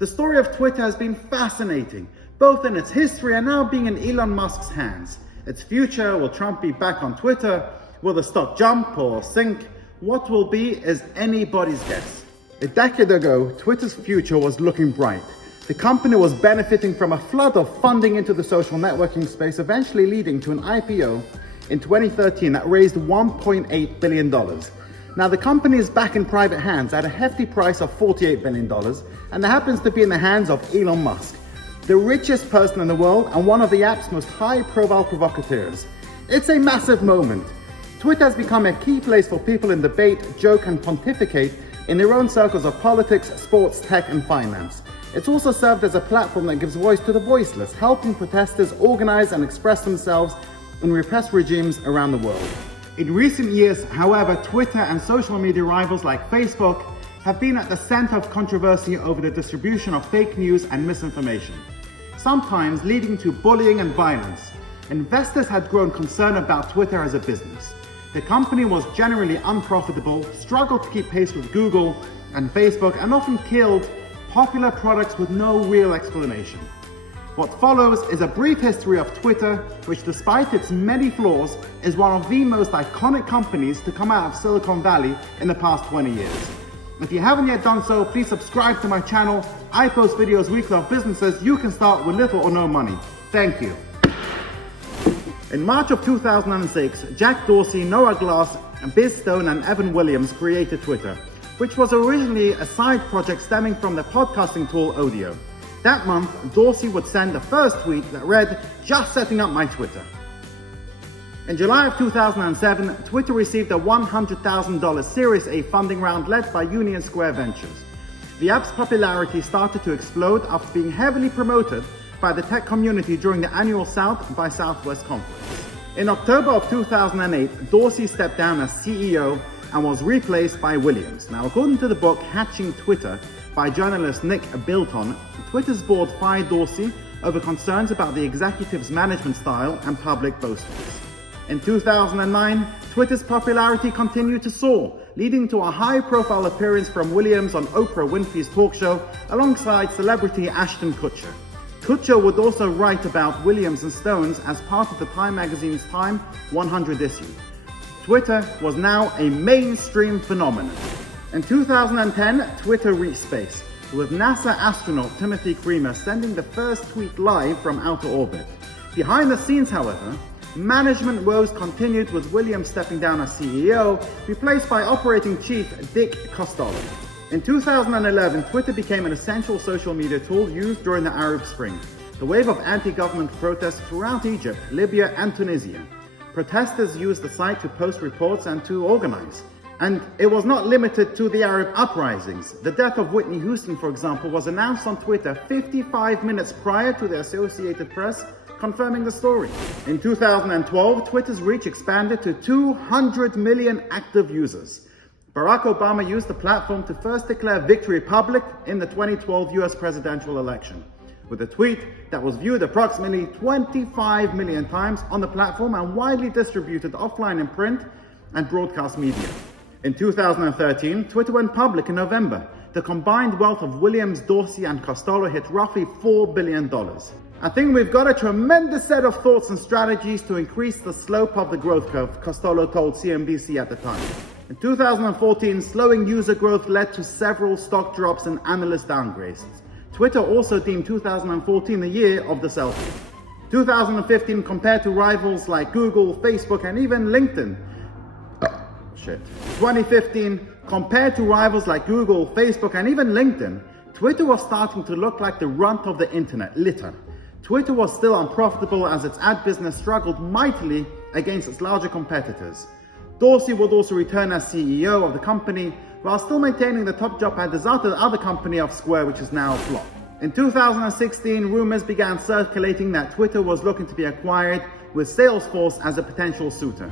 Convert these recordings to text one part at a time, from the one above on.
The story of Twitter has been fascinating, both in its history and now being in Elon Musk's hands. Its future, will Trump be back on Twitter? Will the stock jump or sink? What will be is anybody's guess. A decade ago, Twitter's future was looking bright. The company was benefiting from a flood of funding into the social networking space, eventually leading to an IPO in 2013 that raised $1.8 billion. Now the company is back in private hands at a hefty price of $48 billion, and it happens to be in the hands of Elon Musk, the richest person in the world and one of the app's most high-profile provocateurs. It's a massive moment. Twitter has become a key place for people to debate, joke and pontificate in their own circles of politics, sports, tech and finance. It's also served as a platform that gives voice to the voiceless, helping protesters organize and express themselves in repressed regimes around the world. In recent years, however, Twitter and social media rivals like Facebook have been at the center of controversy over the distribution of fake news and misinformation, sometimes leading to bullying and violence. Investors had grown concerned about Twitter as a business. The company was generally unprofitable, struggled to keep pace with Google and Facebook, and often killed popular products with no real explanation. What follows is a brief history of Twitter, which despite its many flaws, is one of the most iconic companies to come out of Silicon Valley in the past 20 years. If you haven't yet done so, please subscribe to my channel. I post videos weekly of businesses you can start with little or no money. Thank you. In March of 2006, Jack Dorsey, Noah Glass, Biz Stone and Evan Williams created Twitter, which was originally a side project stemming from the podcasting tool Audio. That month, Dorsey would send the first tweet that read, "Just setting up my Twitter." In July of 2007, Twitter received a $100,000 Series A funding round led by Union Square Ventures. The app's popularity started to explode after being heavily promoted by the tech community during the annual South by Southwest conference. In October of 2008, Dorsey stepped down as CEO and was replaced by Williams. Now, according to the book Hatching Twitter by journalist Nick Bilton, Twitter's board fired Dorsey over concerns about the executive's management style and public boastings. In 2009, Twitter's popularity continued to soar, leading to a high-profile appearance from Williams on Oprah Winfrey's talk show alongside celebrity Ashton Kutcher. Kutcher would also write about Williams and Stones as part of the Time magazine's Time 100 issue. Twitter was now a mainstream phenomenon. In 2010, Twitter reached space, with NASA astronaut Timothy Creamer sending the first tweet live from outer orbit. Behind the scenes, however, management woes continued, with Williams stepping down as CEO, replaced by operating chief Dick Costolo. In 2011, Twitter became an essential social media tool used during the Arab Spring, the wave of anti-government protests throughout Egypt, Libya and Tunisia. Protesters used the site to post reports and to organize. And it was not limited to the Arab uprisings. The death of Whitney Houston, for example, was announced on Twitter 55 minutes prior to the Associated Press confirming the story. In 2012, Twitter's reach expanded to 200 million active users. Barack Obama used the platform to first declare victory public in the 2012 US presidential election, with a tweet that was viewed approximately 25 million times on the platform and widely distributed offline in print and broadcast media. In 2013, Twitter went public in November. The combined wealth of Williams, Dorsey and Costolo hit roughly $4 billion. I think we've got a tremendous set of thoughts and strategies to increase the slope of the growth curve, Costolo told CNBC at the time. In 2014, slowing user growth led to several stock drops and analyst downgrades. Twitter also deemed 2014 the year of the selfie. 2015 compared to rivals like Google, Facebook and even LinkedIn. 2015 compared to rivals like Google, Facebook and even LinkedIn, Twitter was starting to look like the runt of the internet litter. Twitter was still unprofitable as its ad business struggled mightily against its larger competitors. Dorsey would also return as CEO of the company, while still maintaining the top job at his other company of Square, which is now flopped. In 2016, rumors began circulating that Twitter was looking to be acquired, with Salesforce as a potential suitor.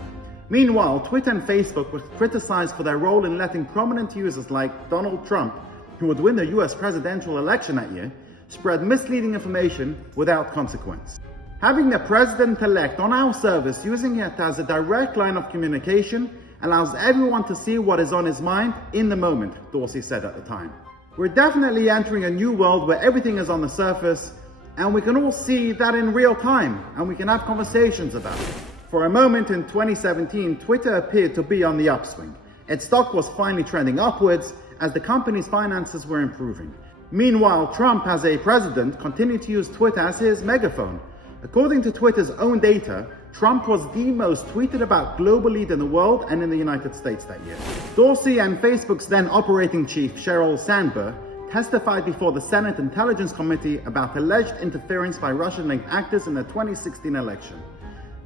Meanwhile, Twitter and Facebook were criticized for their role in letting prominent users like Donald Trump, who would win the US presidential election that year, spread misleading information without consequence. Having the president-elect on our service using it as a direct line of communication allows everyone to see what is on his mind in the moment, Dorsey said at the time. We're definitely entering a new world where everything is on the surface, and we can all see that in real time, and we can have conversations about it. For a moment in 2017, Twitter appeared to be on the upswing. Its stock was finally trending upwards as the company's finances were improving. Meanwhile, Trump, as a president, continued to use Twitter as his megaphone. According to Twitter's own data, Trump was the most tweeted about global lead in the world and in the United States that year. Dorsey and Facebook's then operating chief, Sheryl Sandberg, testified before the Senate Intelligence Committee about alleged interference by Russian-linked actors in the 2016 election.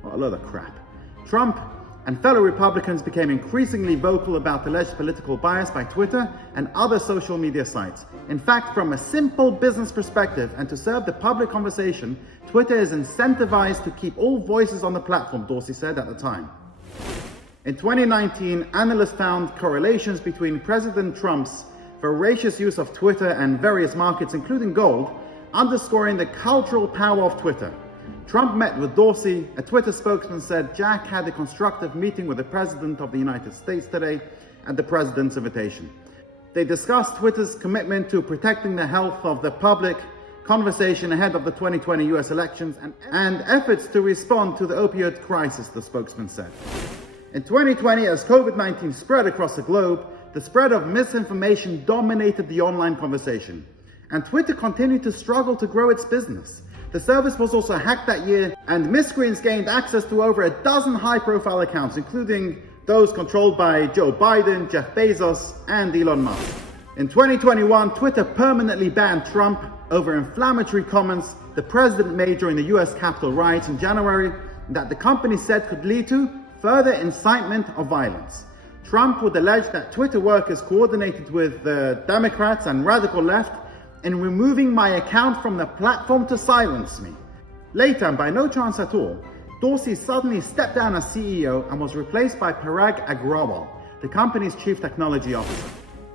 What a load of crap. Trump and fellow Republicans became increasingly vocal about alleged political bias by Twitter and other social media sites. In fact, from a simple business perspective and to serve the public conversation, Twitter is incentivized to keep all voices on the platform, Dorsey said at the time. In 2019, analysts found correlations between President Trump's voracious use of Twitter and various markets, including gold, underscoring the cultural power of Twitter. Trump met with Dorsey. A Twitter spokesman said Jack had a constructive meeting with the President of the United States today at the President's invitation. They discussed Twitter's commitment to protecting the health of the public, conversation ahead of the 2020 US elections, and efforts to respond to the opioid crisis, the spokesman said. In 2020, as COVID-19 spread across the globe, the spread of misinformation dominated the online conversation, and Twitter continued to struggle to grow its business. The service was also hacked that year, and miscreants gained access to over a dozen high-profile accounts, including those controlled by Joe Biden, Jeff Bezos, and Elon Musk. In 2021, Twitter permanently banned Trump over inflammatory comments the president made during the US Capitol riots in January that the company said could lead to further incitement of violence. Trump would allege that Twitter workers coordinated with the Democrats and radical left in removing my account from the platform to silence me. Later, and by no chance at all, Dorsey suddenly stepped down as CEO and was replaced by Parag Agrawal, the company's chief technology officer.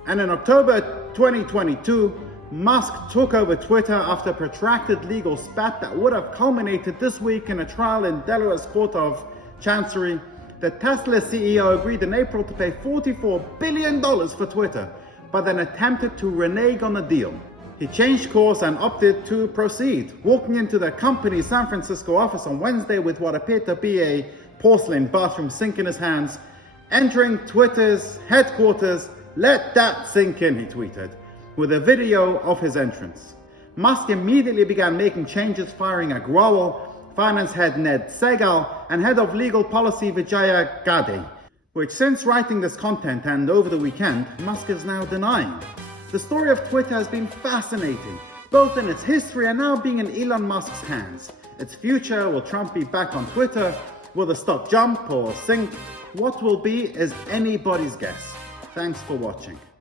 And in October 2022, Musk took over Twitter after a protracted legal spat that would have culminated this week in a trial in Delaware's Court of Chancery. The Tesla CEO agreed in April to pay $44 billion for Twitter, but then attempted to renege on the deal. He changed course and opted to proceed, walking into the company's San Francisco office on Wednesday with what appeared to be a porcelain bathroom sink in his hands. Entering Twitter's headquarters, "Let that sink in," he tweeted, with a video of his entrance. Musk immediately began making changes, firing Agrawal, finance head Ned Segal, and head of legal policy Vijaya Gadde, which since writing this content and over the weekend, Musk is now denying. The story of Twitter has been fascinating, both in its history and now being in Elon Musk's hands. Its future, will Trump be back on Twitter? Will the stock jump or sink? What will be is anybody's guess. Thanks for watching.